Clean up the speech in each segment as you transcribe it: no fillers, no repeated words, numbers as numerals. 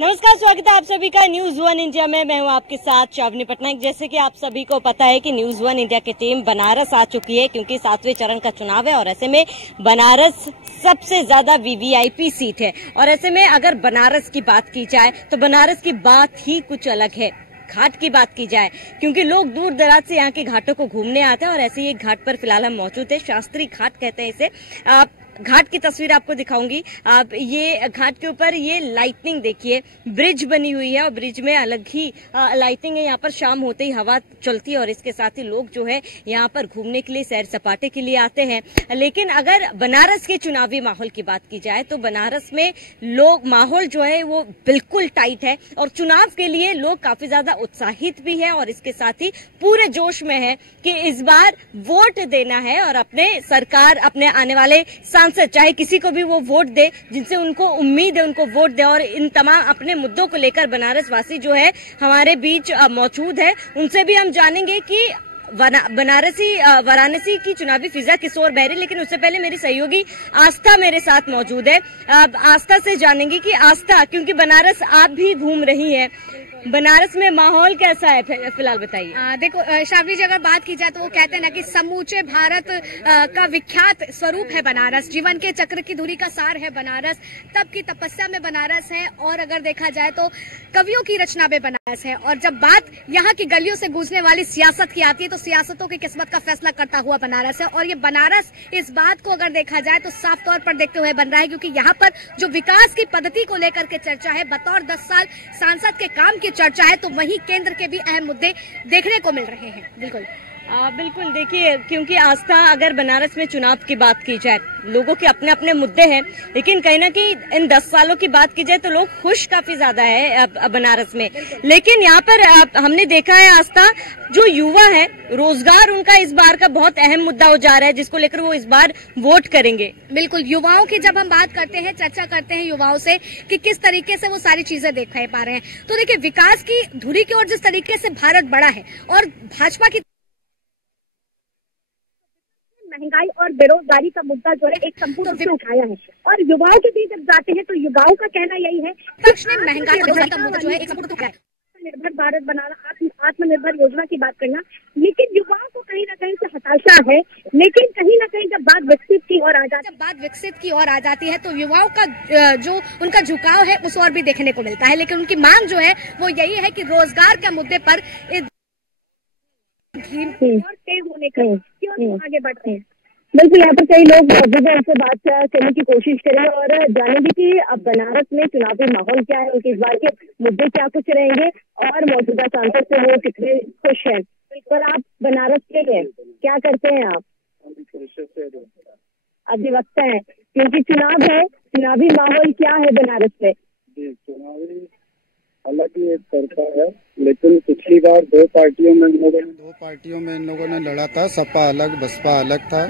नमस्कार, स्वागत है आप सभी का न्यूज वन इंडिया में। मैं हूं आपके साथ चावनी पटनायक। जैसे कि आप सभी को पता है कि न्यूज वन इंडिया की टीम बनारस आ चुकी है, क्योंकि 7वें चरण का चुनाव है और ऐसे में बनारस सबसे ज्यादा वीवीआईपी सीट है। और ऐसे में अगर बनारस की बात की जाए तो बनारस की बात ही कुछ अलग है। घाट की बात की जाए, क्योंकि लोग दूर दराज से यहाँ के घाटों को घूमने आते हैं और ऐसे ही एक घाट पर फिलहाल हम मौजूद है। शास्त्री घाट कहते हैं इसे। घाट की तस्वीर आपको दिखाऊंगी। आप ये घाट के ऊपर ये लाइटनिंग देखिए, ब्रिज बनी हुई है और ब्रिज में अलग ही लाइटिंग है। यहाँ पर शाम होते ही हवा चलती है और इसके साथ ही लोग जो है यहाँ पर घूमने के लिए, सैर सपाटे के लिए आते हैं। लेकिन अगर बनारस के चुनावी माहौल की बात की जाए तो बनारस में लोग माहौल जो है वो बिल्कुल टाइट है और चुनाव के लिए लोग काफी ज्यादा उत्साहित भी है और इसके साथ ही पूरे जोश में है कि इस बार वोट देना है और अपने सरकार, अपने आने वाले सांसद, चाहे किसी को भी वो वोट दे, जिनसे उनको उम्मीद है उनको वोट दे। और इन तमाम अपने मुद्दों को लेकर बनारस वासी जो है हमारे बीच मौजूद है। उनसे भी हम जानेंगे कि वाराणसी की चुनावी फिजा किस ओर बह रही। लेकिन उससे पहले मेरी सहयोगी आस्था मेरे साथ मौजूद है। आस्था से जानेंगे कि आस्था, क्योंकि बनारस आप भी घूम रही हैं, बनारस में माहौल कैसा है फिलहाल बताइए। देखो शावनी जी, अगर बात की जाए तो वो कहते हैं ना कि समूचे भारत का विख्यात स्वरूप है बनारस, जीवन के चक्र की धुरी का सार है बनारस, तप की तपस्या में बनारस है और अगर देखा जाए तो कवियों की रचना में बनारस है। और जब बात यहाँ की गलियों से गूंजने वाली सियासत की आती है तो सियासतों की किस्मत का फैसला करता हुआ बनारस है। और ये बनारस इस बात को अगर देखा जाए तो साफ तौर पर देखते हुए बन रहा है, क्योंकि यहाँ पर जो विकास की पद्धति को लेकर के चर्चा है, बतौर 10 साल सांसद के काम की चर्चा है, तो वहीं केंद्र के भी अहम मुद्दे देखने को मिल रहे हैं। बिल्कुल देखिए, क्योंकि आस्था, अगर बनारस में चुनाव की बात की जाए, लोगों के अपने अपने मुद्दे हैं, लेकिन कहीं ना कहीं इन 10 सालों की बात की जाए तो लोग खुश काफी ज्यादा है बनारस में। लेकिन यहाँ पर हमने देखा है आस्था, जो युवा है, रोजगार उनका इस बार का बहुत अहम मुद्दा हो जा रहा है, जिसको लेकर वो इस बार वोट करेंगे। बिल्कुल, युवाओं की जब हम बात करते हैं, चर्चा करते हैं युवाओं से कि किस तरीके से वो सारी चीजें देख पा रहे हैं, तो देखिए विकास की धुरी की ओर जिस तरीके से भारत बढ़ा है और भाजपा की महंगाई और बेरोजगारी का मुद्दा जो है एक संपूर्ण रूप से उठाया है और युवाओं के बीच जब जाते हैं तो युवाओं का कहना यही है कि महंगाई और बेरोजगारी का मुद्दा जो है एक संपूर्ण रूप से निर्भर भारत बनाना, आत्मनिर्भर योजना की बात करना। लेकिन युवाओं को कहीं ना कहीं से हताशा है, लेकिन कहीं ना कहीं जब बात विकसित की ओर आ जाती है तो युवाओं का जो उनका झुकाव है उस ओर भी देखने को मिलता है। लेकिन उनकी मांग जो है वो यही है कि रोजगार के मुद्दे पर और तेज होने का क्यों आगे बढ़ते हैं। बिल्कुल, यहाँ पर कई लोग मौजूद हैं, उनसे बात करने की कोशिश करेंगे और जानेंगे कि अब बनारस में चुनावी माहौल क्या है, उनके इस बार के मुद्दे क्या कुछ रहेंगे और मौजूदा सांसद से वो कितने खुश हैं। पर आप बनारस के हैं, क्या करते हैं आप? अधिवक्ता है, क्योंकि चुनाव है, चुनावी माहौल क्या है बनारस में? चुनावी अलग ही एक तरफा है, लेकिन पिछली बार दो पार्टियों में इन लोगों ने लड़ा था, सपा अलग बसपा अलग था।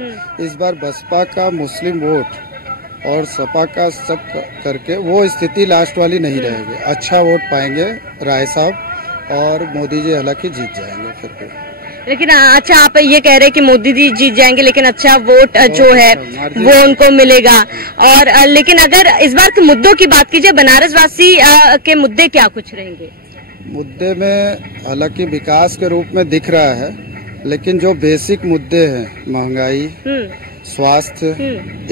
इस बार बसपा का मुस्लिम वोट और सपा का सब करके वो स्थिति लास्ट वाली नहीं रहेगी। अच्छा वोट पाएंगे राय साहब और मोदी जी हालांकि जीत जाएंगे फिर भी। लेकिन अच्छा, आप ये कह रहे हैं कि मोदी जी जीत जाएंगे, लेकिन अच्छा वोट जो है वो उनको मिलेगा। और लेकिन अगर इस बार के मुद्दों की बात कीजिए, बनारस वासी के मुद्दे क्या कुछ रहेंगे? मुद्दे में हालांकि विकास के रूप में दिख रहा है, लेकिन जो बेसिक मुद्दे हैं, महंगाई, स्वास्थ्य,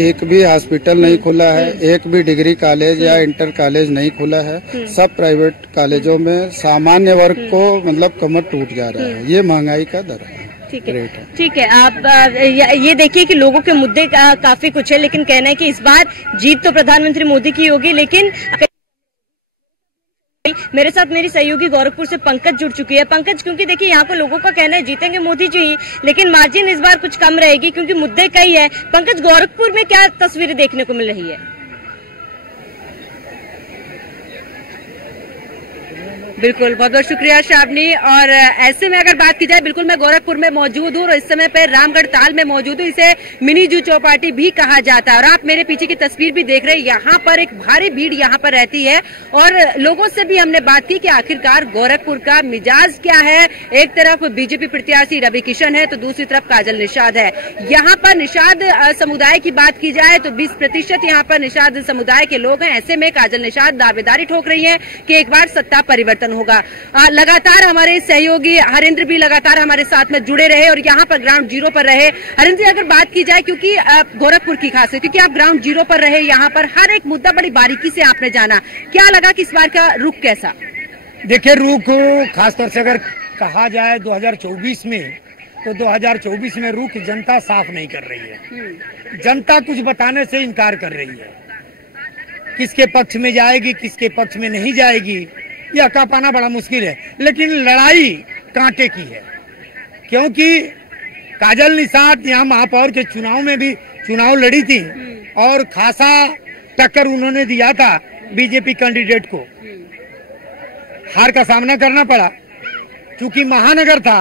एक भी हॉस्पिटल नहीं खुला है, एक भी डिग्री कॉलेज या इंटर कॉलेज नहीं खुला है, सब प्राइवेट कॉलेजों में सामान्य वर्ग को मतलब कमर टूट जा रहा है। ये महंगाई का दर है। ठीक है। आप ये देखिए कि लोगों के मुद्दे काफी कुछ है, लेकिन कहना है कि इस बार जीत तो प्रधानमंत्री मोदी की होगी। लेकिन मेरे साथ मेरी सहयोगी गोरखपुर से पंकज जुड़ चुकी है। पंकज, क्योंकि देखिए यहाँ को लोगों का कहना है जीतेंगे मोदी जी ही, लेकिन मार्जिन इस बार कुछ कम रहेगी क्योंकि मुद्दे कई है। पंकज, गोरखपुर में क्या तस्वीरें देखने को मिल रही है? बिल्कुल, बहुत बहुत शुक्रिया श्रावणी। और ऐसे में अगर बात की जाए, बिल्कुल मैं गोरखपुर में मौजूद हूँ और इस समय पे रामगढ़ ताल में मौजूद हूँ। इसे मिनी जू चौपाटी भी कहा जाता है और आप मेरे पीछे की तस्वीर भी देख रहे हैं। यहाँ पर एक भारी भीड़ यहाँ पर रहती है और लोगों से भी हमने बात की कि आखिरकार गोरखपुर का मिजाज क्या है। एक तरफ बीजेपी प्रत्याशी रवि किशन है तो दूसरी तरफ काजल निषाद है। यहाँ पर निषाद समुदाय की बात की जाए तो 20% यहाँ पर निषाद समुदाय के लोग हैं। ऐसे में काजल निषाद दावेदारी ठोक रही है कि एक बार सत्ता परिवर्तन होगा। लगातार हमारे सहयोगी हरिंद्र भी लगातार हमारे साथ में जुड़े रहे और यहाँ पर ग्राउंड जीरो पर रहे। हरिंद्र जी, अगर बात की जाए, क्योंकि गोरखपुर की खास है, क्योंकि आप ग्राउंड जीरो पर रहे, यहाँ पर हर एक मुद्दा बड़ी बारीकी से आपने जाना, क्या लगा कि इस बार का रुख कैसा? देखिए, रुख खासतौर से अगर कहा जाए 2024 में, तो 2024 में रुख जनता साफ नहीं कर रही है। जनता कुछ बताने से इनकार कर रही है। किसके पक्ष में जाएगी, किसके पक्ष में नहीं जाएगी, यह कह पाना बड़ा मुश्किल है। लेकिन लड़ाई कांटे की है, क्योंकि काजल निषाद यहाँ महापौर के चुनाव में भी चुनाव लड़ी थी और खासा टक्कर उन्होंने दिया था बीजेपी कैंडिडेट को। हार का सामना करना पड़ा क्योंकि महानगर था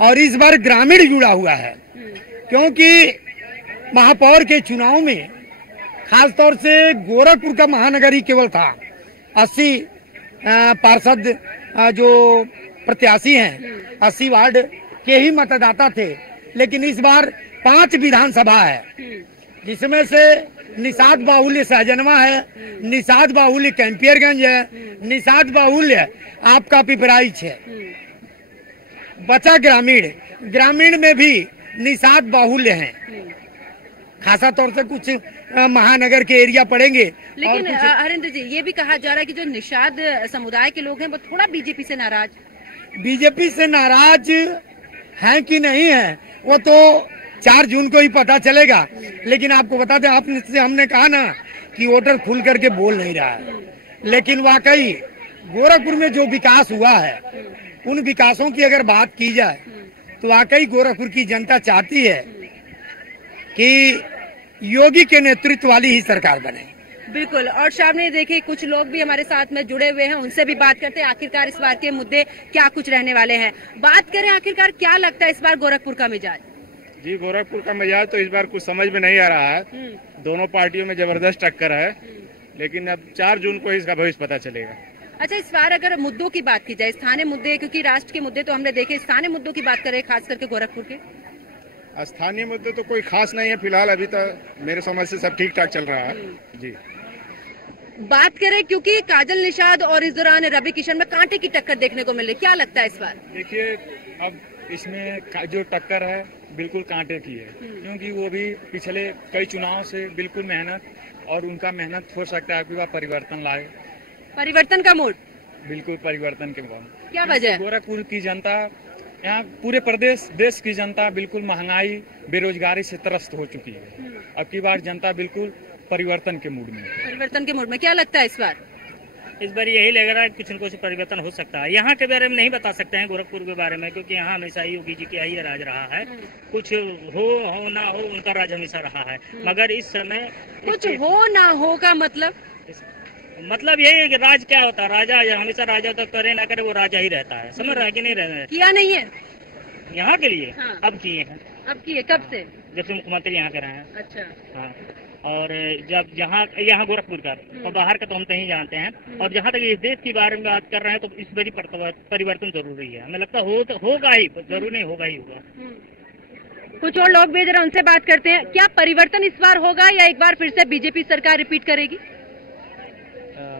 और इस बार ग्रामीण जुड़ा हुआ है, क्योंकि महापौर के चुनाव में खासतौर से गोरखपुर का महानगर ही केवल था। 80 पार्षद जो प्रत्याशी हैं, 80 वार्ड के ही मतदाता थे। लेकिन इस बार 5 विधानसभा है, जिसमें से निषाद बाहुल्य सहजनवा है, निषाद बाहुल्य कैंपियरगंज है, निषाद बाहुल्य आपका पिपराइच है। बचा ग्रामीण, ग्रामीण में भी निषाद बाहुल्य हैं। खासा तौर से कुछ महानगर के एरिया पड़ेंगे। लेकिन हरिंद्र जी, ये भी कहा जा रहा है कि जो निषाद समुदाय के लोग हैं वो थोड़ा बीजेपी से नाराज हैं कि नहीं है, वो तो 4 जून को ही पता चलेगा। लेकिन आपको बता दें, आपने हमने कहा ना कि वोटर खुल करके बोल नहीं रहा है, लेकिन वाकई गोरखपुर में जो विकास हुआ है, उन विकासों की अगर बात की जाए तो वाकई गोरखपुर की जनता चाहती है कि योगी के नेतृत्व वाली ही सरकार बने। बिल्कुल। और सामने देखिए, कुछ लोग भी हमारे साथ में जुड़े हुए हैं, उनसे भी बात करते हैं आखिरकार इस बार के मुद्दे क्या कुछ रहने वाले हैं। बात करें आखिरकार क्या लगता है इस बार गोरखपुर का मिजाज? जी, गोरखपुर का मिजाज तो इस बार कुछ समझ में नहीं आ रहा है। दोनों पार्टियों में जबरदस्त टक्कर है, लेकिन अब 4 जून को इसका भविष्य पता चलेगा। अच्छा, इस बार अगर मुद्दों की बात की जाए, स्थानीय मुद्दे, क्योंकि राष्ट्र के मुद्दे तो हमने देखे, स्थानीय मुद्दों की बात करें खास करके गोरखपुर के? स्थानीय मुद्दे तो कोई खास नहीं है फिलहाल, अभी तक मेरे समझ से सब ठीक ठाक चल रहा है। जी, बात करें क्योंकि काजल निषाद और इस दौरान रवि किशन में कांटे की टक्कर देखने को मिले, क्या लगता है इस बार? देखिए, अब इसमें जो टक्कर है बिल्कुल कांटे की है, क्योंकि वो भी पिछले कई चुनाव से बिल्कुल मेहनत, और उनका मेहनत हो सकता है कि वह परिवर्तन लाए। परिवर्तन का मूड? बिल्कुल परिवर्तन के मूड। क्या वजह? गोरखपुर की जनता, यहाँ पूरे प्रदेश देश की जनता बिल्कुल महंगाई, बेरोजगारी से त्रस्त हो चुकी है। अब की बार जनता बिल्कुल परिवर्तन के मूड में। परिवर्तन के मूड में क्या लगता है इस बार? इस बार यही लग रहा है कुछ न कुछ परिवर्तन हो सकता है। यहाँ के बारे में नहीं बता सकते हैं गोरखपुर के बारे में, क्योंकि यहाँ हमेशा योगी जी का ही राज रहा है। कुछ हो ना हो, उनका राज हमेशा रहा है। मगर इस समय कुछ हो ना हो का मतलब यही है कि राज क्या होता है, राजा हमेशा राजा तो करे ना करे वो राजा ही रहता है। समझ रहा है कि नहीं रह रहा है? किया नहीं है यहाँ के लिए? हाँ। अब किए हैं। अब किए? कब से? जब से मुख्यमंत्री यहाँ के रहे हैं। अच्छा। हाँ, और जब यहाँ गोरखपुर का और बाहर का तो हम कहीं जानते हैं। और जहाँ तक इस देश के बारे में बात कर रहे हैं तो इस बारी परिवर्तन जरूरी है। हमें लगता है होगा ही, जरूर नहीं होगा ही होगा। कुछ और लोग भी जरा उनसे बात करते हैं, क्या परिवर्तन इस बार होगा या एक बार फिर से बीजेपी सरकार रिपीट करेगी?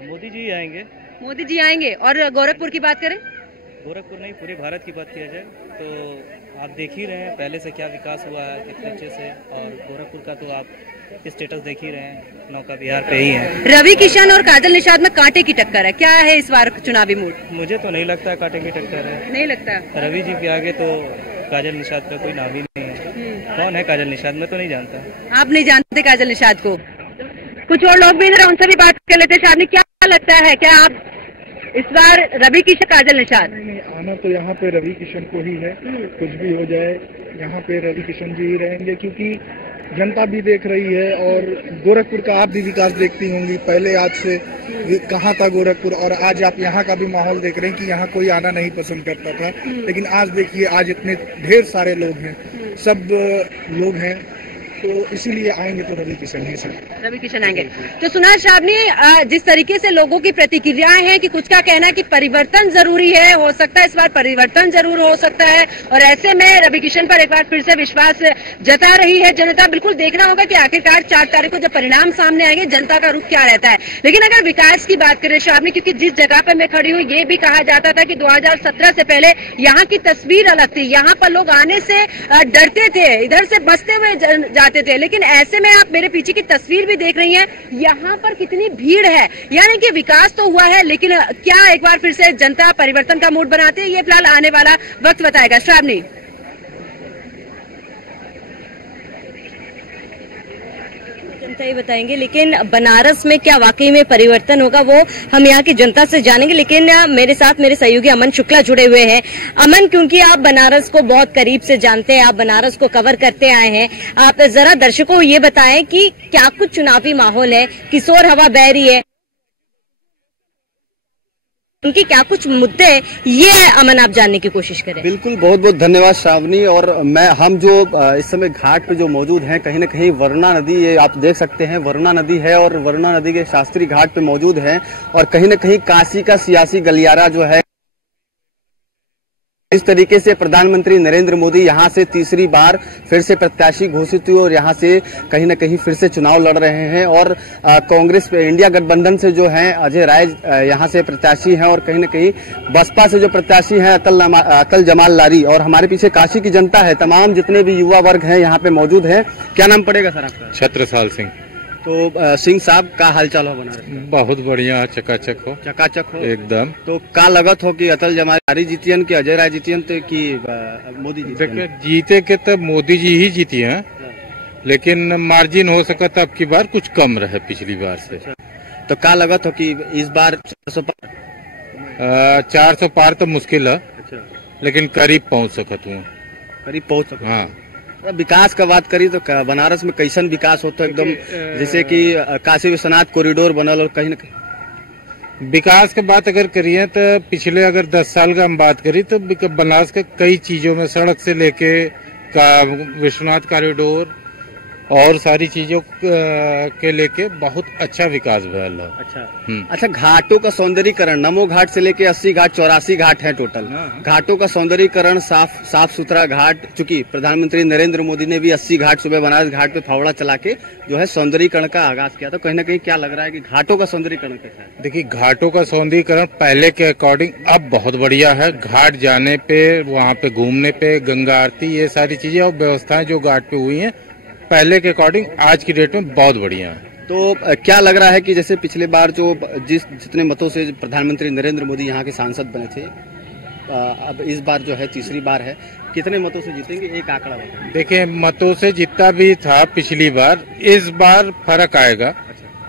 मोदी जी आएंगे। मोदी जी आएंगे। और गोरखपुर की बात करें? गोरखपुर नहीं, पूरे भारत की बात किया जाए तो आप देख ही रहे हैं पहले से क्या विकास हुआ है, कितने अच्छे से। और गोरखपुर का तो आप स्टेटस देख ही रहे हैं, नौका बिहार पे ही है। रवि किशन और काजल निषाद में कांटे की टक्कर है, क्या है इस बार चुनावी मूड? मुझे तो नहीं लगता कांटे की टक्कर है। नहीं लगता? रवि जी के आगे तो काजल निषाद का कोई नाम ही नहीं है। कौन है काजल निषाद? मैं तो नहीं जानता। आप नहीं जानते काजल निषाद को? कुछ और लोग भी इधर, उनसे भी बात कर लेते हैं। शादी, क्या लगता है, क्या आप इस बार रवि किशन काजल निषाद? आना तो यहाँ पे रवि किशन को ही है, कुछ भी हो जाए यहाँ पे रवि किशन जी ही रहेंगे, क्योंकि जनता भी देख रही है और गोरखपुर का आप भी विकास देखती होंगी। पहले आज से कहाँ था गोरखपुर और आज आप यहाँ का भी माहौल देख रहे हैं कि यहाँ कोई आना नहीं पसंद करता था, लेकिन आज देखिए आज इतने ढेर सारे लोग हैं, सब लोग हैं, तो इसीलिए आएंगे तो रवि किशन ही सर। रवि किशन आएंगे। तो सुना साहब ने जिस तरीके से लोगों की प्रतिक्रियाएं हैं कि कुछ का कहना है कि परिवर्तन जरूरी है, हो सकता है इस बार परिवर्तन जरूर हो सकता है, और ऐसे में रवि किशन पर एक बार फिर से विश्वास जता रही है जनता। बिल्कुल देखना होगा कि आखिरकार 4 तारीख को जब परिणाम सामने आएंगे जनता का रुख क्या रहता है। लेकिन अगर विकास की बात करें साहब ने, क्योंकि जिस जगह पर मैं खड़ी हूँ ये भी कहा जाता था कि 2017 से पहले यहाँ की तस्वीर अलग थी, यहाँ पर लोग आने से डरते थे, इधर से बसते हुए जाते थे, लेकिन ऐसे में आप मेरे पीछे की तस्वीर भी देख रही हैं, यहाँ पर कितनी भीड़ है। यानी कि विकास तो हुआ है, लेकिन क्या एक बार फिर से जनता परिवर्तन का मूड बनाती है, ये फिलहाल आने वाला वक्त बताएगा। श्रावणी, जनता ही बताएंगे, लेकिन बनारस में क्या वाकई में परिवर्तन होगा वो हम यहाँ की जनता से जानेंगे। लेकिन मेरे साथ मेरे सहयोगी अमन शुक्ला जुड़े हुए हैं। अमन, क्योंकि आप बनारस को बहुत करीब से जानते हैं, आप बनारस को कवर करते आए हैं, आप जरा दर्शकों को ये बताएं कि क्या कुछ चुनावी माहौल है, किशोर हवा बह रही है, उनकी क्या कुछ मुद्दे हैं, ये अमन आप जानने की कोशिश करें। बिल्कुल, बहुत बहुत धन्यवाद श्रावणी। और हम जो इस समय घाट पे जो मौजूद हैं, कहीं न कहीं वरुणा नदी, ये आप देख सकते हैं वरुणा नदी है और वरुणा नदी के शास्त्री घाट पे मौजूद हैं, और कहीं न कहीं काशी का सियासी गलियारा जो है, इस तरीके से प्रधानमंत्री नरेंद्र मोदी यहाँ से तीसरी बार फिर से प्रत्याशी घोषित हुए और यहाँ से कहीं न कहीं फिर से चुनाव लड़ रहे हैं। और कांग्रेस पे इंडिया गठबंधन से जो हैं अजय राय यहाँ से प्रत्याशी हैं, और कहीं न कहीं बसपा से जो प्रत्याशी हैं अतल जमाल लारी, और हमारे पीछे काशी की जनता है, तमाम जितने भी युवा वर्ग हैं यहाँ पे मौजूद हैं। क्या नाम पड़ेगा सर आपका? छत्रसाल सिंह। तो सिंह साहब का हालचाल हो बनारस? बहुत बढ़िया, चकाचक हो एकदम। तो का लगत हो कि अतल जमाल जीतियन की अजय राय जीतियन तो कि मोदी जीते के तब मोदी जी ही जीती हैं, लेकिन मार्जिन हो सका था अब की बार कुछ कम रहे पिछली बार से। तो का लगत हो कि इस बार 400 पार तो मुश्किल है, लेकिन करीब पहुंच सकत हूँ, करीब पहुंच सकत। हाँ, विकास का बात करी तो बनारस में कैसन विकास होता है? एकदम जैसे कि काशी विश्वनाथ कॉरिडोर बनल, और कहीं न कहीं विकास की बात अगर करिए तो पिछले अगर 10 साल का हम बात करी तो बनारस के कई चीजों में, सड़क से लेके विश्वनाथ कॉरिडोर और सारी चीजों के लेके बहुत अच्छा विकास हुआ है। अच्छा, घाटों का सौंदर्यीकरण, नमो घाट से लेके 80 घाट 84 घाट है टोटल। घाटों का सौंदर्यीकरण, साफ सुथरा घाट, चूंकि प्रधानमंत्री नरेंद्र मोदी ने भी 80 घाट सुबह बनारस घाट पे फावड़ा चला के जो है सौंदर्यीकरण का आगाज किया, तो कहीं न कहीं क्या लग रहा है कि घाटों का सौंदर्यीकरण कैसा है? देखिए, घाटों का सौंदर्यीकरण पहले के अकॉर्डिंग अब बहुत बढ़िया है। घाट जाने पे, वहाँ पे घूमने पे, गंगा आरती, ये सारी चीजें और व्यवस्थाएं जो घाट पे हुई है पहले के अकॉर्डिंग आज की डेट में बहुत बढ़िया है। तो क्या लग रहा है कि जैसे पिछले बार जो जितने मतों से प्रधानमंत्री नरेंद्र मोदी यहाँ के सांसद बने थे, अब इस बार जो है तीसरी बार है, कितने मतों से जीतेंगे? एक आंकड़ा बताइए। देखिए, मतों से जितना भी था पिछली बार, इस बार फर्क आएगा।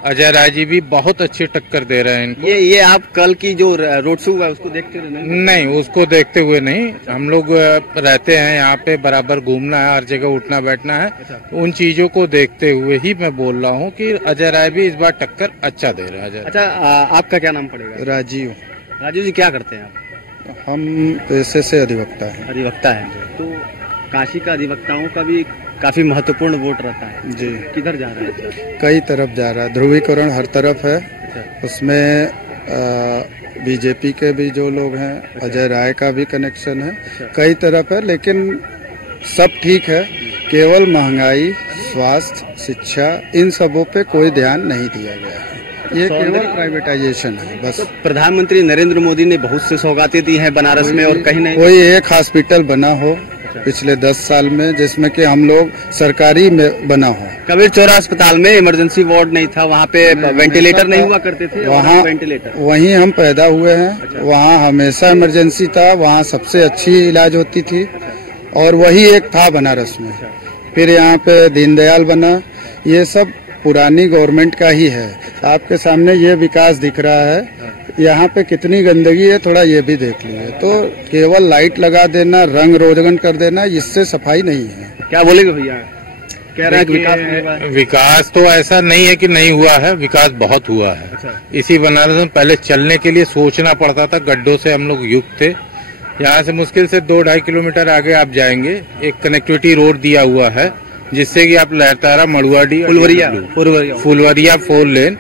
अजय राय जी भी बहुत अच्छी टक्कर दे रहे हैं इनको। ये आप कल की जो रोड शो हुआ उसको देखते हुए? नहीं, उसको देखते हुए नहीं, हम लोग रहते हैं यहाँ पे, बराबर घूमना है, हर जगह उठना बैठना है। उन चीजों को देखते हुए ही मैं बोल रहा हूँ कि अजय राय भी इस बार टक्कर अच्छा दे रहे हैं। अच्छा, आपका क्या नाम पड़ेगा? राजीव। राजीव जी, क्या करते हैं आप? हम पेशे से अधिवक्ता हैं। अधिवक्ता है, तो काशी का अधिवक्ताओं का भी काफी महत्वपूर्ण वोट रहता है जी। किधर जा रहा है? कई तरफ जा रहा है, ध्रुवीकरण हर तरफ है। उसमें बीजेपी के भी जो लोग हैं, अजय राय का भी कनेक्शन है, कई तरफ है, लेकिन सब ठीक है। केवल महंगाई, स्वास्थ्य, शिक्षा, इन सबों पे कोई ध्यान नहीं दिया गया है। ये केवल प्राइवेटाइजेशन है बस। तो प्रधानमंत्री नरेंद्र मोदी ने बहुत सी सौगातें दी हैं बनारस में, और कहीं नहीं कोई एक हॉस्पिटल बना हो पिछले 10 साल में जिसमें कि हम लोग सरकारी में बना हो। कबीर चौरा अस्पताल में इमरजेंसी वार्ड नहीं था, वहाँ पे वेंटिलेटर नहीं हुआ करते थे, वहाँ वेंटिलेटर, वहीं हम पैदा हुए हैं। वहाँ हमेशा इमरजेंसी था, वहाँ सबसे अच्छी इलाज होती थी, और वही एक था बनारस में। फिर यहाँ पे दीनदयाल बना, ये सब पुरानी गवर्नमेंट का ही है। आपके सामने ये विकास दिख रहा है, यहाँ पे कितनी गंदगी है थोड़ा ये भी देख लीजिए। तो केवल लाइट लगा देना, रंग रोगन कर देना, इससे सफाई नहीं है। क्या बोलेंगे भैया? कह रहे हैं कि विकास नहीं हुआ है। विकास तो ऐसा नहीं है कि नहीं हुआ है, विकास बहुत हुआ है। अच्छा। इसी बनारस में पहले चलने के लिए सोचना पड़ता था, गड्ढों से हम लोग युक्त थे। यहाँ से मुश्किल से 2-2.5 किलोमीटर आगे आप जाएंगे, एक कनेक्टिविटी रोड दिया हुआ है जिससे कि आप लहरतारा, मड़ुआडी, फुलवरिया 4 लेन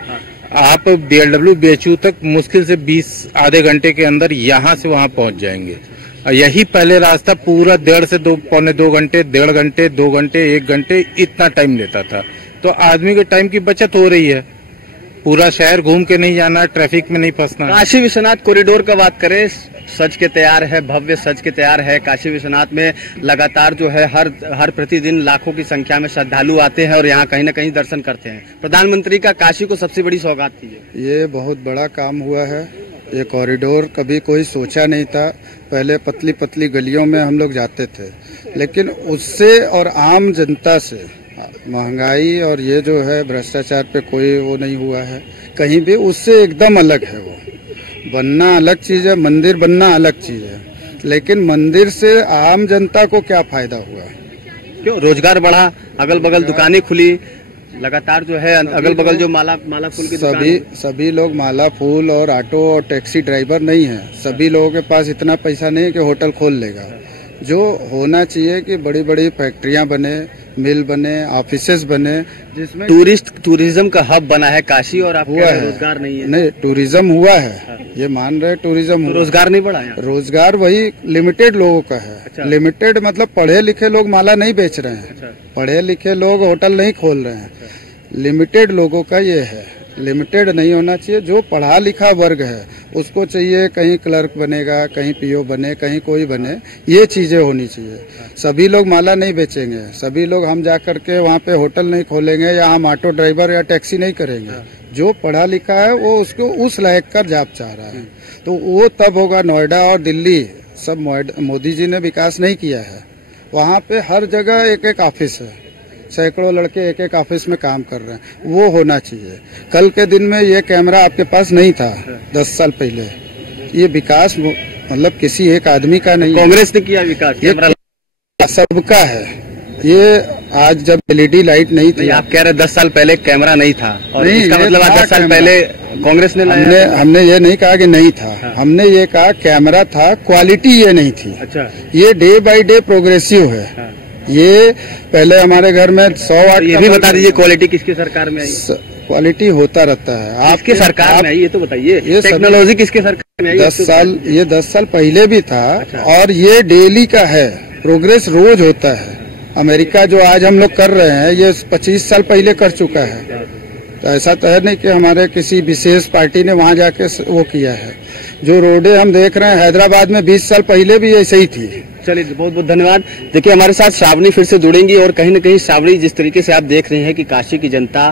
आप DLW BHU तक मुश्किल से 20 आधे घंटे के अंदर यहाँ से वहाँ पहुँच जाएंगे। यही पहले रास्ता पूरा 1.5 से 2 पौने 2 घंटे, 1.5 घंटे, 2 घंटे, 1 घंटे इतना टाइम लेता था। तो आदमी के टाइम की बचत हो रही है, पूरा शहर घूम के नहीं जाना, ट्रैफिक में नहीं फंसना। काशी विश्वनाथ कॉरिडोर का बात करें, सज के तैयार है, भव्य सज के तैयार है। काशी विश्वनाथ में लगातार जो है हर प्रतिदिन लाखों की संख्या में श्रद्धालु आते हैं और यहाँ कहीं न कहीं दर्शन करते हैं। प्रधानमंत्री का काशी को सबसे बड़ी सौगात थी ये बहुत बड़ा काम हुआ है। ये कॉरिडोर कभी कोई सोचा नहीं था। पहले पतली पतली गलियों में हम लोग जाते थे, लेकिन उससे और आम जनता से महंगाई और ये जो है भ्रष्टाचार पे कोई वो नहीं हुआ है कहीं भी, उससे एकदम अलग है। वो बनना अलग चीज है, मंदिर बनना अलग चीज है, लेकिन मंदिर से आम जनता को क्या फायदा हुआ? क्यों? रोजगार बढ़ा, अगल बगल दुकानें खुली, लगातार जो है अगल बगल जो माला फूल की सभी लोग माला फूल और ऑटो और टैक्सी ड्राइवर नहीं है। सभी लोगों के पास इतना पैसा नहीं है कि होटल खोल लेगा। जो होना चाहिए कि बड़ी बड़ी फैक्ट्रियां बने, मिल बने, ऑफिसेज बने, जिसमें टूरिज्म का हब बना है काशी। और आपको रोजगार नहीं है? नहीं, टूरिज्म हुआ है, ये मान रहे टूरिज्म। तो रोजगार नहीं बढ़ा है? रोजगार वही लिमिटेड लोगों का है। अच्छा। लिमिटेड मतलब पढ़े लिखे लोग माला नहीं बेच रहे हैं। अच्छा। पढ़े लिखे लोग होटल नहीं खोल रहे हैं। अच्छा। लिमिटेड लोगों का ये है, लिमिटेड नहीं होना चाहिए। जो पढ़ा लिखा वर्ग है उसको चाहिए कहीं क्लर्क बनेगा, कहीं पीओ बने, कहीं कोई बने, ये चीजें होनी चाहिए। सभी लोग माला नहीं बेचेंगे, सभी लोग हम जा करके वहाँ पे होटल नहीं खोलेंगे या हम ऑटो ड्राइवर या टैक्सी नहीं करेंगे। जो पढ़ा लिखा है वो उसको उस लायक का जॉब चाह रहा है, तो वो तब होगा। नोएडा और दिल्ली सब मोदी जी ने विकास नहीं किया है। वहाँ पे हर जगह एक एक ऑफिस है, सैकड़ों लड़के एक एक ऑफिस में काम कर रहे हैं। वो होना चाहिए। कल के दिन में ये कैमरा आपके पास नहीं था 10 साल पहले। ये विकास मतलब किसी एक आदमी का नहीं, कांग्रेस ने किया विकास, ये सबका है। ये आज जब LED लाइट नहीं थी, आप कह रहे 10 साल पहले कैमरा नहीं था, और नहीं, इसका मतलब 10 साल पहले कांग्रेस ने लाया। हमने ये नहीं कहा कि नहीं था। हाँ। हमने ये कहा कैमरा था, क्वालिटी ये नहीं थी। अच्छा। ये डे बाय डे प्रोग्रेसिव है। हाँ। ये पहले हमारे घर में 100 वाट। ये भी बता दीजिए क्वालिटी किसकी सरकार में आई? क्वालिटी होता रहता है आपके सरकार में आई, ये तो बताइए। ये टेक्नोलॉजी किसके सरकार में आई? 10 साल पहले भी था। अच्छा। और ये डेली का है, प्रोग्रेस रोज होता है। अमेरिका जो आज हम लोग कर रहे हैं ये 25 साल पहले कर चुका है। तो ऐसा तो है नहीं कि हमारे किसी विशेष पार्टी ने वहां जाके वो किया है। जो रोडें हम देख रहे हैं हैदराबाद में 20 साल पहले भी ऐसे ही थी। चलिए, बहुत बहुत धन्यवाद। देखिए, हमारे साथ श्रावणी फिर से जुड़ेंगी और कहीं न कहीं श्रावणी, जिस तरीके से आप देख रहे हैं कि काशी की जनता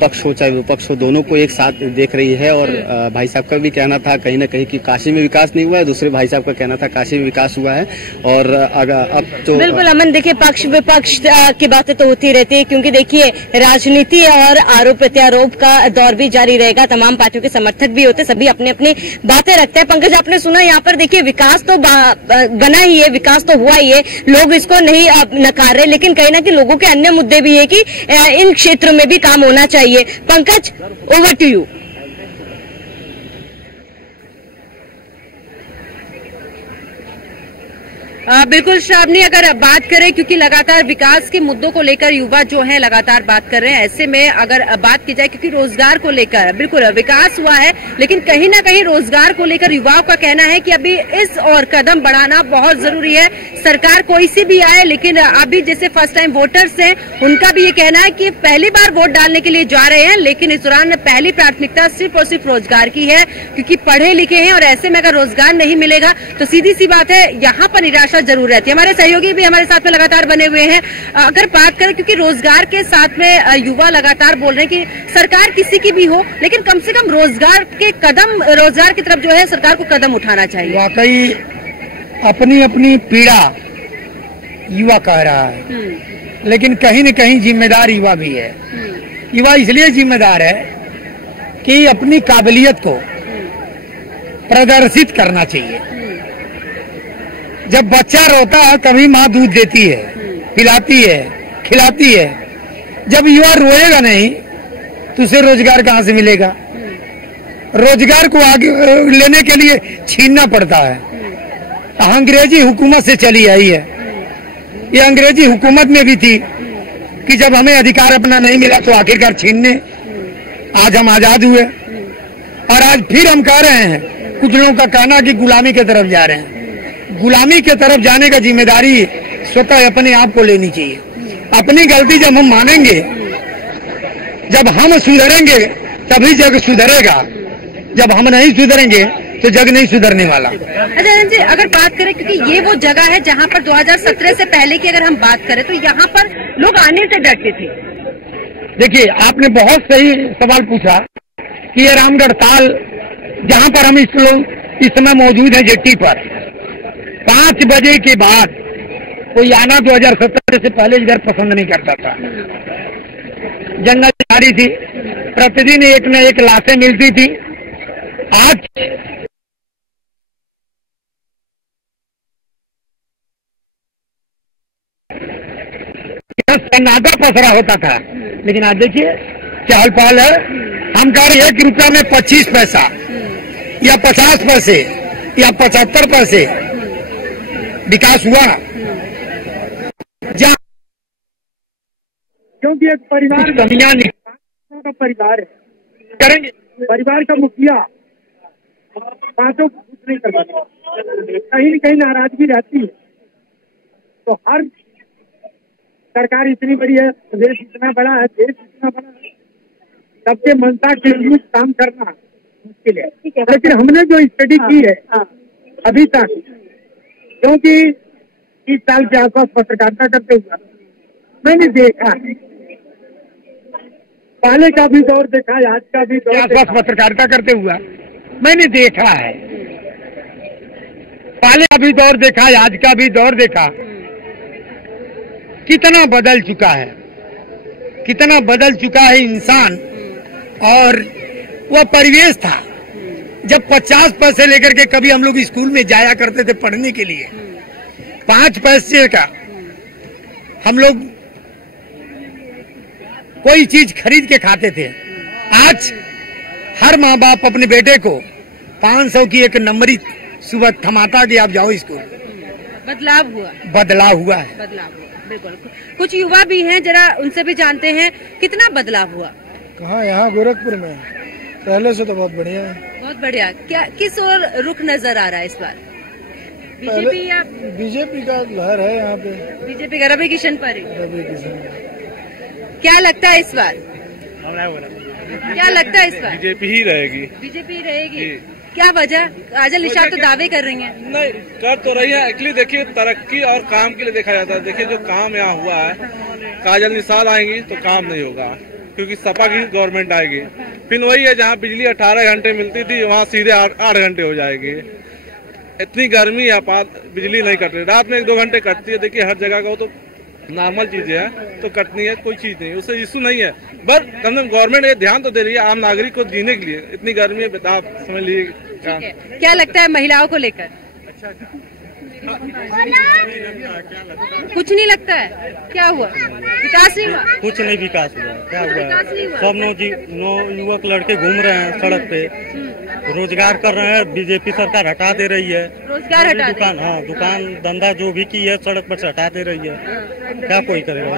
पक्ष हो चाहे विपक्ष हो, दोनों को एक साथ देख रही है। और भाई साहब का भी कहना था कहीं न कहीं कि काशी में विकास नहीं हुआ है, दूसरे भाई साहब का कहना था काशी में विकास हुआ है। और अब तो बिल्कुल अमन, देखिए पक्ष विपक्ष की बातें तो होती रहती है, क्योंकि देखिए राजनीति और आरोप प्रत्यारोप का दौर भी जारी रहेगा। तमाम पार्टियों के समर्थक भी होते, सभी अपनी अपनी बातें रखते हैं। पंकज, आपने सुना यहाँ पर, देखिए विकास तो बना ही है, विकास तो हुआ ही है, लोग इसको नहीं नकार रहे, लेकिन कहीं ना कहीं लोगों के अन्य मुद्दे भी है कि इन क्षेत्रों में भी काम होना चाहिए। Pankaj, over to you. बिल्कुल श्रावणी, अगर बात करें, क्योंकि लगातार विकास के मुद्दों को लेकर युवा जो है लगातार बात कर रहे हैं, ऐसे में अगर बात की जाए, क्योंकि रोजगार को लेकर बिल्कुल विकास हुआ है, लेकिन कहीं ना कहीं रोजगार को लेकर युवाओं का कहना है कि अभी इस और कदम बढ़ाना बहुत जरूरी है। सरकार कोई सी भी आए, लेकिन अभी जैसे फर्स्ट टाइम वोटर्स हैं, उनका भी ये कहना है कि पहली बार वोट डालने के लिए जा रहे हैं, लेकिन इस दौरान पहली प्राथमिकता सिर्फ और सिर्फ रोजगार की है, क्योंकि पढ़े लिखे हैं और ऐसे में अगर रोजगार नहीं मिलेगा तो सीधी सी बात है यहाँ पर निराशा जरूर रहती है। हमारे सहयोगी भी हमारे साथ में लगातार बने हुए हैं। अगर बात करें, क्योंकि रोजगार के साथ में युवा लगातार बोल रहे हैं कि सरकार किसी की भी हो, लेकिन कम से कम रोजगार की तरफ जो है सरकार को कदम उठाना चाहिए। वाकई अपनी अपनी पीड़ा युवा कह रहा है, लेकिन कहीं न कहीं जिम्मेदार युवा भी है। युवा इसलिए जिम्मेदार है कि अपनी काबिलियत को प्रदर्शित करना चाहिए। जब बच्चा रोता है तभी माँ दूध देती है, पिलाती है, खिलाती है। जब युवा रोएगा नहीं तो उसे रोजगार कहाँ से मिलेगा? रोजगार को आगे लेने के लिए छीनना पड़ता है। अंग्रेजी हुकूमत से चली आई है। ये अंग्रेजी हुकूमत में भी थी कि जब हमें अधिकार अपना नहीं मिला तो आखिरकार छीनने। आज हम आजाद हुए और आज फिर हम कह रहे हैं, कुछ लोगों का कहना कि गुलामी की तरफ जा रहे हैं। गुलामी की तरफ जाने का जिम्मेदारी स्वतः अपने आप को लेनी चाहिए। अपनी गलती जब हम मानेंगे, जब हम सुधरेंगे तभी जग सुधरेगा। जब हम नहीं सुधरेंगे तो जग नहीं सुधरने वाला। अच्छा जी, अगर बात करें, क्योंकि ये वो जगह है जहाँ पर 2017 से पहले की अगर हम बात करें तो यहाँ पर लोग आने से डरते थे। देखिए, आपने बहुत सही सवाल पूछा कि ये रामगढ़ ताल जहाँ पर हम इस समय मौजूद है जेट्टी पर, 5 बजे के बाद कोई आना 2017 से पहले इधर पसंद नहीं करता था। जंगल जारी थी, प्रतिदिन एक न एक लाशें मिलती थी। आज सन्नाटा पसरा होता था, लेकिन आज देखिए चहल पहल है। हम कह रहे 1 रुपया में 25 पैसा या 50 पैसे या 75 पैसे विकास हुआ। क्योंकि एक परिवार का परिवार है, करेंगे परिवार का मुखिया बातों को कुछ नहीं कर पाता, कहीं न कहीं नाराजगी रहती है। तो हर सरकार इतनी बड़ी है, प्रदेश इतना बड़ा है, देश इतना बड़ा है, सबके मनसा के अनुरूप काम करना मुश्किल है। लेकिन हमने जो स्टडी की है अभी तक, क्योंकि 30 साल के आसपास पत्रकारिता करते हुए मैंने देखा है, पहले का भी दौर देखा है, आज का भी दौर आसपास पत्रकारिता करते हुआ मैंने देखा है। पहले का भी दौर देखा है, आज का भी दौर देखा, कितना बदल चुका है, कितना बदल चुका है इंसान। और वह परिवेश था जब 50 पैसे लेकर के कभी हम लोग स्कूल में जाया करते थे पढ़ने के लिए। 5 पैसे का हम लोग कोई चीज खरीद के खाते थे। आज हर माँ बाप अपने बेटे को 500 की एक नंबरी सुबह थमाता कि आप जाओ स्कूल। बदलाव हुआ है। बदलाव हुआ, बिल्कुल। कुछ युवा भी हैं, जरा उनसे भी जानते हैं कितना बदलाव हुआ। कहाँ? यहाँ गोरखपुर में पहले से तो बहुत बढ़िया है। बहुत बढ़िया। क्या किस ओर रुख नजर आ रहा है इस बार? बीजेपी या बीजेपी का लहर है यहाँ पे। बीजेपी का रवि किशन पर ही। रवि किशन। क्या लगता है इस बार? क्या लगता है इस बार? बीजेपी ही रहेगी। बीजेपी रहेगी। क्या वजह? काजल निषाद तो दावे कर रही हैं। नहीं कर तो रही है। एक्चुअली देखिए, तरक्की और काम के लिए देखा जाता है। देखिए जो काम यहाँ हुआ है, काजल निषाद आएंगी तो काम नहीं होगा, क्योंकि सपा की गवर्नमेंट आएगी। फिर वही है, जहाँ बिजली 18 घंटे मिलती थी वहाँ सीधे 8 घंटे हो जाएगी। इतनी गर्मी है, बिजली नहीं कट रही, रात में 1-2 घंटे कटती है। देखिए हर जगह का वो तो नॉर्मल चीजें है, तो कटनी है, कोई चीज नहीं, उससे इशू नहीं है। बस गवर्नमेंट ये ध्यान तो दे रही है आम नागरिक को जीने के लिए। इतनी गर्मी है, आप समझ लीजिए। क्या लगता है महिलाओं को लेकर? कुछ नहीं लगता है? क्या हुआ? विकास नहीं हुआ? कुछ नहीं विकास हुआ। क्या हुआ? सब नौ युवक लड़के घूम रहे हैं सड़क पे, रोजगार कर रहे हैं। बीजेपी सरकार हटा दे रही है रोजगार, हटा दुकान, हाँ दुकान धंधा जो भी की है सड़क पर से हटा दे रही है। क्या कोई करेगा?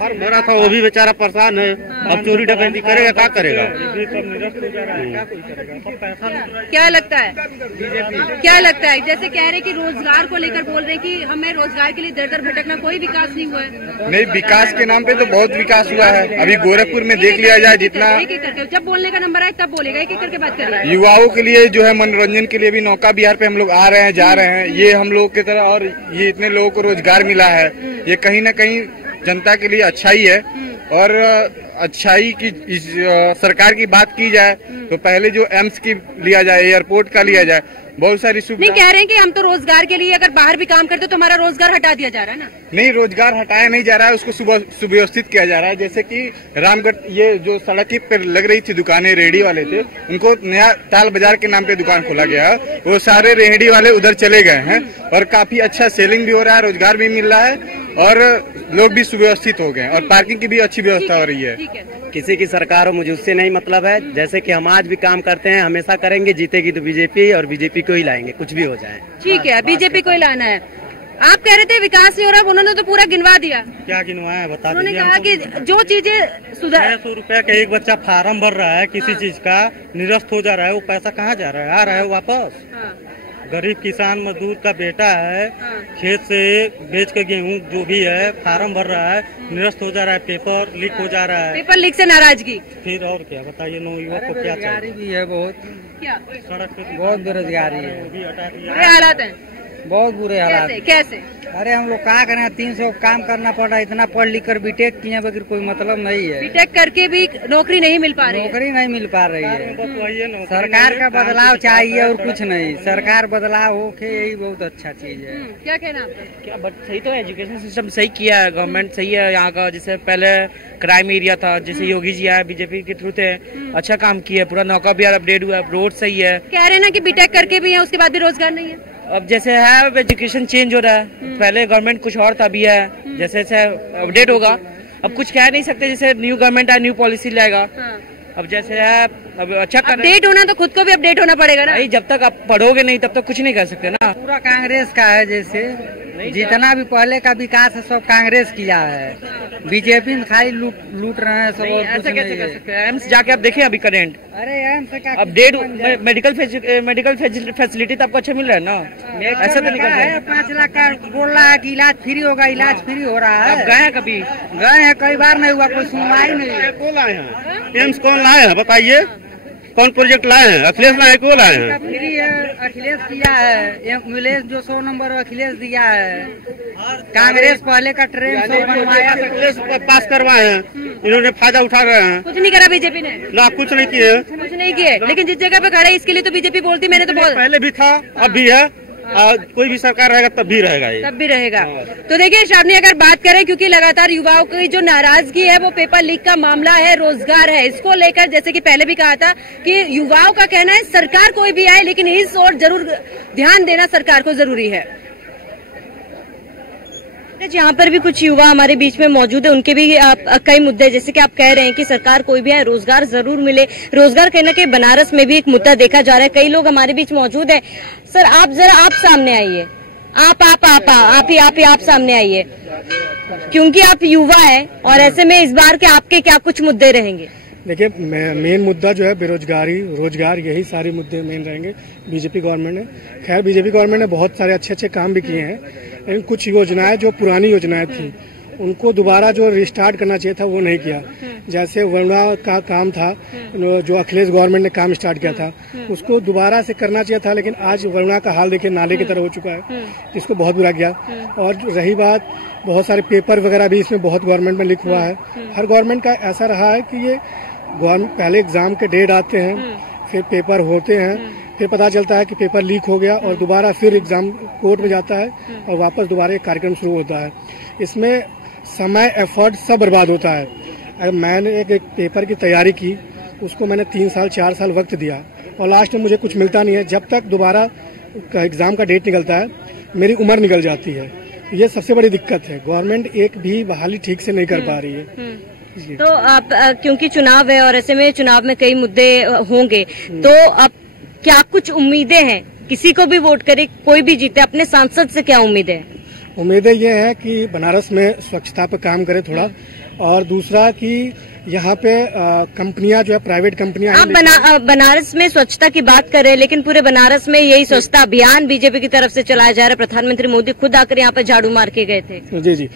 हर भरा था वो भी बेचारा परेशान है। अब चोरी डकैती करेगा, क्या करेगा? क्या लगता है? क्या लगता है? जैसे कह रहे कि रोजगार को लेकर बोल रहे कि हमें रोजगार के लिए दर दर भटकना, कोई विकास नहीं हुआ है। नहीं, विकास के नाम पे तो बहुत विकास हुआ है। अभी गोरखपुर में देख लिया जाए, जितना एक करके जब बोलने का नंबर आए तब बोलेगा, एक करके बात करेंगे। युवाओं के लिए जो है मनोरंजन के लिए भी नौका विहार पे हम लोग आ रहे हैं, जा रहे हैं, ये हम लोग की तरह। और ये इतने लोगों को रोजगार मिला है, ये कहीं न कहीं जनता के लिए अच्छाई है। और अच्छाई की सरकार की बात की जाए तो पहले जो एम्स की लिया जाए, एयरपोर्ट का लिया जाए, बहुत सारी सुविधा। नहीं कह रहे हैं कि हम तो रोजगार के लिए अगर बाहर भी काम करते तो हमारा रोजगार हटा दिया जा रहा है ना? नहीं, रोजगार हटाया नहीं जा रहा है, उसको सुव्यवस्थित किया जा रहा है। जैसे कि रामगढ़ ये जो सड़क पर लग रही थी दुकानें, रेहड़ी वाले थे, उनको नया ताल बाजार के नाम पे दुकान खोला गया है। वो सारे रेहड़ी वाले उधर चले गए हैं और काफी अच्छा सेलिंग भी हो रहा है, रोजगार भी मिल रहा है और लोग भी सुव्यवस्थित हो गए और पार्किंग की भी अच्छी व्यवस्था हो रही है। किसी की सरकार हो मुझे उससे नहीं मतलब है। जैसे कि हम आज भी काम करते हैं, हमेशा करेंगे। जीतेगी तो बीजेपी और बीजेपी को ही लाएंगे, कुछ भी हो जाए। ठीक है, बीजेपी को ही लाना है। आप कह रहे थे विकास नहीं हो रहा, उन्होंने तो पूरा गिनवा दिया। क्या गिनवाया बता उन्होंने कहा कि जो चीजें सुधार 600 रुपया का एक बच्चा फार्म भर रहा है किसी चीज का, निरस्त हो जा रहा है, वो पैसा कहाँ जा रहा है? आ रहा है वापस। गरीब किसान मजदूर का बेटा है, खेत से बेच के गेहूँ जो भी है फार्म भर रहा है, निरस्त हो जा रहा है, पेपर लीक हो जा रहा है। पेपर लीक से नाराजगी, फिर और क्या बताइए? नौयुवक को क्या चाहिए? भी है बहुत, क्या सड़क पे बहुत बेरोजगारी है, वो भी हटा दिया। बुरे हालात हैं, बहुत बुरे हालात। कैसे? अरे हम लोग क्या करें, 300 काम करना पड़ रहा है। इतना पढ़ लिख कर बीटेक किए बगैर कोई मतलब नहीं है। बीटेक करके भी नौकरी नहीं मिल पा रही है। नौकरी नहीं मिल पा रही है। सरकार का बदलाव चाहिए और कुछ नहीं। सरकार बदलाव हो के यही बहुत अच्छा चीज है। क्या कहना आपका? क्या बट सही तो है, एजुकेशन सिस्टम सही किया है गवर्नमेंट, सही है यहाँ का। जैसे पहले क्राइम एरिया था, जैसे योगी जी आए बीजेपी के थ्रू थे, अच्छा काम किया। पूरा नौका बिहार अपडेट हुआ, रोड सही है। कह रहे ना कि बीटेक करके भी है, उसके बाद भी रोजगार नहीं है। अब जैसे है एजुकेशन चेंज हो रहा है, पहले गवर्नमेंट कुछ और था, अभी है जैसे अपडेट होगा। अब कुछ कह नहीं सकते, जैसे न्यू गवर्नमेंट है न्यू पॉलिसी लाएगा। अब जैसे है अब अच्छा कर अपडेट होना तो खुद को भी अपडेट होना पड़ेगा ना। जब तक आप पढ़ोगे नहीं तब तक कुछ नहीं कर सकते ना। पूरा कांग्रेस का है, जैसे जितना भी पहले का विकास है सब कांग्रेस किया है। बीजेपी में खाली लूट रहे हैं सब। ऐसा कैसे कर सकते हैं? एम्स जाके आप देखें अभी करेंट। अरे एम्स का अपडेट मेडिकल फैसिलिटी तो आपको अच्छा मिल रहा है ना? ऐसा तो नहीं कर रहे। 5 लाख का बोल रहा है कि इलाज फ्री होगा, इलाज फ्री हो रहा है। आप गए हैं कभी? गए हैं, कई बार नहीं हुआ, कोई सुनवाई नहीं। कौन लाए हैं? एम्स कौन लाए हैं बताइए? कौन प्रोजेक्ट लाए हैं? अखिलेश लाए, क्यों लाए हैं? फ्री है, अखिलेश किया है। एम्बुलेंस जो 100 नंबर अखिलेश दिया है। कांग्रेस पहले का ट्रेन सब बनवाया, अखिलेश पास करवाए हैं, इन्होंने फायदा उठा रहे हैं। कुछ नहीं करा बीजेपी ने ना, कुछ नहीं किए। कुछ नहीं किए, लेकिन जिस जगह पे खड़े इसके लिए तो बीजेपी बोलती। मैंने तो बहुत पहले भी था, अब भी है, कोई भी सरकार रहेगा तब भी रहेगा ये। तब भी रहेगा। तो देखिए श्रावणी, अगर बात करें, क्योंकि लगातार युवाओं की जो नाराजगी है वो पेपर लीक का मामला है, रोजगार है, इसको लेकर जैसे कि पहले भी कहा था कि युवाओं का कहना है सरकार कोई भी आए लेकिन इस ओर जरूर ध्यान देना सरकार को जरूरी है। जहाँ पर भी कुछ युवा हमारे बीच में मौजूद है, उनके भी कई मुद्दे, जैसे कि आप कह रहे हैं कि सरकार कोई भी है, रोजगार जरूर मिले। रोजगार कहीं ना कहीं बनारस में भी एक मुद्दा देखा जा रहा है। कई लोग हमारे बीच मौजूद है। सर आप जरा आप सामने आइए, आप सामने आइए, क्योंकि आप युवा है और ऐसे में इस बार के आपके क्या कुछ मुद्दे रहेंगे? देखिए, मेन मुद्दा जो है बेरोजगारी, रोजगार, यही सारे मुद्दे मेन रहेंगे। बीजेपी गवर्नमेंट ने, खैर बीजेपी गवर्नमेंट ने बहुत सारे अच्छे काम भी किए हैं, लेकिन कुछ योजनाएं जो पुरानी योजनाएं थी उनको दोबारा जो रिस्टार्ट करना चाहिए था वो नहीं किया। जैसे वरुणा का काम था, जो अखिलेश गवर्नमेंट ने काम स्टार्ट किया था, उसको दोबारा से करना चाहिए था, लेकिन आज वरुणा का हाल देखिए, नाले की तरह हो चुका है, इसको बहुत बुरा किया। और रही बात, बहुत सारे पेपर वगैरह भी इसमें बहुत गवर्नमेंट में लिख हुआ है। हर गवर्नमेंट का ऐसा रहा है कि ये पहले एग्जाम के डेट आते हैं, फिर पेपर होते हैं, फिर पता चलता है कि पेपर लीक हो गया और दोबारा फिर एग्जाम कोर्ट में जाता है और वापस दोबारा एक कार्यक्रम शुरू होता है। इसमें समय, एफर्ट सब बर्बाद होता है। अगर मैंने एक पेपर की तैयारी की, उसको मैंने 3 साल 4 साल वक्त दिया और लास्ट में मुझे कुछ मिलता नहीं है। जब तक दोबारा एग्जाम का डेट निकलता है मेरी उम्र निकल जाती है। ये सबसे बड़ी दिक्कत है, गवर्नमेंट एक भी बहाली ठीक से नहीं कर पा रही है। तो आप क्योंकि चुनाव है और ऐसे में चुनाव में कई मुद्दे होंगे, तो अब क्या कुछ उम्मीदें हैं? किसी को भी वोट करे, कोई भी जीते, अपने सांसद से क्या उम्मीदें हैं? उम्मीदें ये है कि बनारस में स्वच्छता पे काम करे थोड़ा, और दूसरा कि यहाँ पे कंपनियां जो है, प्राइवेट कंपनियां, आप बनारस में स्वच्छता की बात कर रहे हैं, लेकिन पूरे बनारस में यही स्वच्छता अभियान बीजेपी की तरफ से चलाया जा रहा है। प्रधानमंत्री मोदी खुद आकर यहाँ पे झाड़ू मार के गए थे। जी,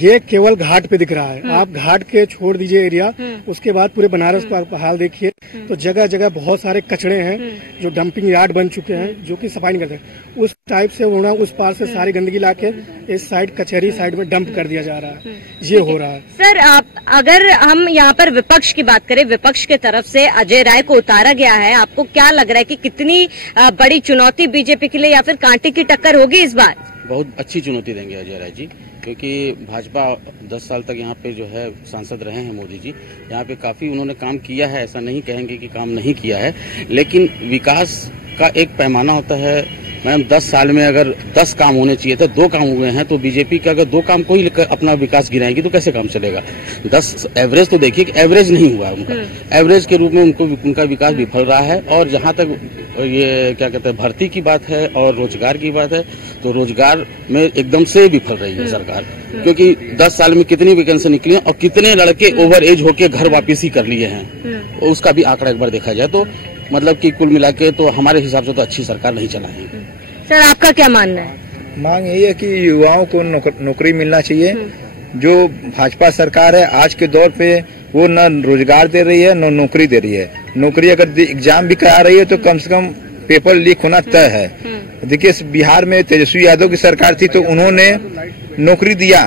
ये केवल घाट पे दिख रहा है। आप घाट के छोड़ दीजिए एरिया, उसके बाद पूरे बनारस का हाल देखिए, तो जगह जगह बहुत सारे कचड़े हैं जो डंपिंग यार्ड बन चुके हैं, जो कि सफाई नहीं करते। उस टाइप से होना, उस पार से सारी गंदगी लाके इस साइड कचहरी साइड में डंप कर दिया जा रहा है, ये हो रहा है। सर, अगर हम यहाँ पर विपक्ष की बात करें, विपक्ष के तरफ से अजय राय को उतारा गया है, आपको क्या लग रहा है कि कितनी बड़ी चुनौती बीजेपी के लिए, या फिर कांटे की टक्कर होगी इस बार? बहुत अच्छी चुनौती देंगे अजय राय जी, क्योंकि भाजपा 10 साल तक यहाँ पे जो है सांसद रहे हैं मोदी जी। यहाँ पे काफी उन्होंने काम किया है, ऐसा नहीं कहेंगे कि काम नहीं किया है, लेकिन विकास का एक पैमाना होता है मैम 10 साल में अगर 10 काम होने चाहिए थे 2 काम हुए हैं, तो बीजेपी के अगर 2 काम को ही अपना विकास गिराएंगी तो कैसे काम चलेगा। 10 एवरेज तो देखिए कि एवरेज नहीं हुआ उनका, एवरेज के रूप में उनका विकास विफल रहा है। और जहां तक ये क्या कहते हैं भर्ती की बात है और रोजगार की बात है, तो रोजगार में एकदम से विफल रही है सरकार, क्योंकि 10 साल में कितनी वैकेंसी निकली हैं और कितने लड़के ओवर एज होके घर वापसी कर लिए हैं, उसका भी आंकड़ा एक बार देखा जाए तो मतलब कि कुल मिला के तो हमारे हिसाब से तो अच्छी सरकार नहीं चला है। सर आपका क्या मानना है? मांग यही है कि युवाओं को नौकरी मिलना चाहिए। जो भाजपा सरकार है आज के दौर पे वो न रोजगार दे रही है न नौकरी दे रही है। नौकरी अगर एग्जाम भी करा रही है तो कम से कम पेपर लीक होना तय है। देखिए बिहार में तेजस्वी यादव की सरकार थी तो उन्होंने नौकरी दिया,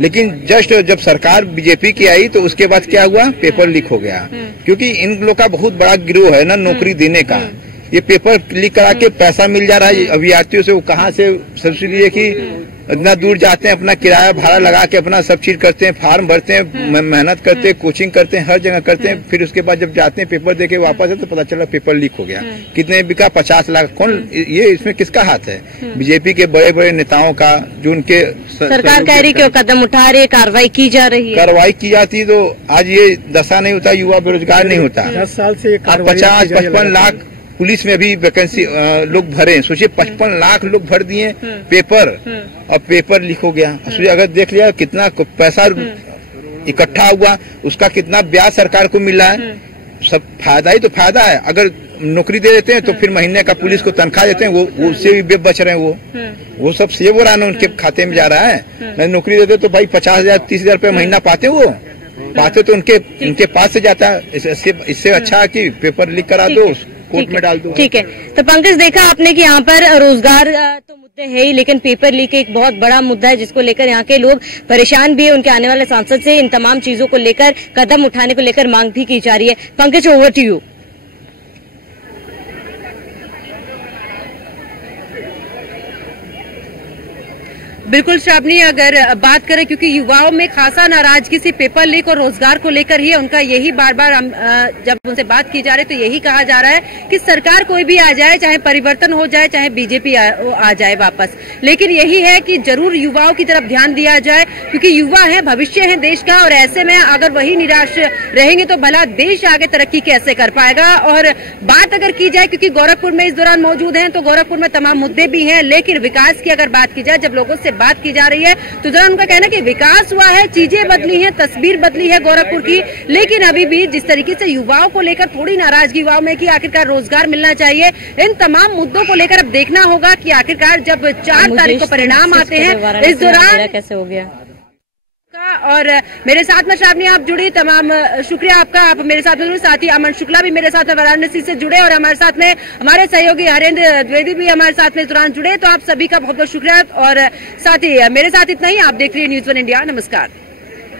लेकिन जस्ट जब सरकार बीजेपी की आई तो उसके बाद क्या हुआ, पेपर लीक हो गया। क्योंकि इन लोग का बहुत बड़ा गिरोह है ना नौकरी देने का। ये पेपर लीक करा के पैसा मिल जा रहा है अभ्यर्थियों से, वो कहाँ से सबसे लिए कि इतना दूर जाते हैं, अपना किराया भाड़ा लगा के अपना सब चीज करते हैं, फार्म भरते हैं, मेहनत करते हैं, कोचिंग करते हैं, हर जगह करते हैं। फिर उसके बाद जब जाते हैं पेपर देके वापस है तो पता चला पेपर लीक हो गया। कितने बिका, 50 लाख। कौन ये इसमें किसका हाथ है? बीजेपी के बड़े बड़े नेताओं का, जो उनके सरकार कह रही है कदम उठा रही है, कार्रवाई की जा रही है। कार्रवाई की जाती तो आज ये दशा नहीं होता, युवा बेरोजगार नहीं होता। 10 साल से 50-55 लाख पुलिस में भी वैकेंसी लोग भरे, सोचिए 55 लाख लोग भर दिए पेपर और पेपर लीक हो गया। अगर देख लिया कितना पैसा इकट्ठा हुआ, उसका कितना ब्याज सरकार को मिला है, सब फायदा ही तो फायदा है। अगर नौकरी दे देते हैं तो फिर महीने का पुलिस को तनख्वाह देते हैं, वो उससे भी बेबच रहे हैं। वो सब सेव हो रहा है, उनके खाते में जा रहा है। नहीं नौकरी देते तो भाई 50,000-30,000 रुपये महीना पाते, वो पाते तो उनके पास से जाता है। इससे अच्छा है कि पेपर लीक करा दो, कोर्ट में डाल दो। ठीक है, तो पंकज देखा आपने कि यहाँ पर रोजगार तो मुद्दे है ही, लेकिन पेपर लीक एक बहुत बड़ा मुद्दा है जिसको लेकर यहाँ के लोग परेशान भी है। उनके आने वाले सांसद से इन तमाम चीजों को लेकर, कदम उठाने को लेकर मांग भी की जा रही है। Pankaj over to you. बिल्कुल श्रावणी, अगर बात करें क्योंकि युवाओं में खासा नाराजगी सी पेपर लीक और रोजगार को लेकर ही है। उनका यही बार बार जब उनसे बात की जा रही है तो यही कहा जा रहा है कि सरकार कोई भी आ जाए, चाहे परिवर्तन हो जाए, चाहे बीजेपी आ जाए वापस, लेकिन यही है कि जरूर युवाओं की तरफ ध्यान दिया जाए, क्योंकि युवा है, भविष्य है देश का। और ऐसे में अगर वही निराश रहेंगे तो भला देश आगे तरक्की कैसे कर पाएगा। और बात अगर की जाए, क्योंकि गोरखपुर में इस दौरान मौजूद है, तो गोरखपुर में तमाम मुद्दे भी हैं, लेकिन विकास की अगर बात की जाए, जब लोगों से बात की जा रही है तो जरा उनका कहना कि विकास हुआ है, चीजें बदली हैं, तस्वीर बदली है गोरखपुर की, लेकिन अभी भी जिस तरीके से युवाओं को लेकर थोड़ी नाराजगी युवाओं में कि आखिरकार रोजगार मिलना चाहिए, इन तमाम मुद्दों को लेकर अब देखना होगा कि आखिरकार जब 4 तारीख को परिणाम आते हैं इस दौरान कैसे हो गया। और मेरे साथ में श्रावणी आप जुड़ी, तमाम शुक्रिया आपका, आप मेरे साथ में जुड़े। साथ ही अमन शुक्ला भी मेरे साथ वाराणसी से जुड़े और हमारे साथ में हमारे सहयोगी हरेंद्र द्विवेदी भी हमारे साथ में इस दौरान जुड़े। तो आप सभी का बहुत बहुत शुक्रिया और साथ ही मेरे साथ इतना ही। आप देख रही है न्यूज़ 1 इंडिया। नमस्कार।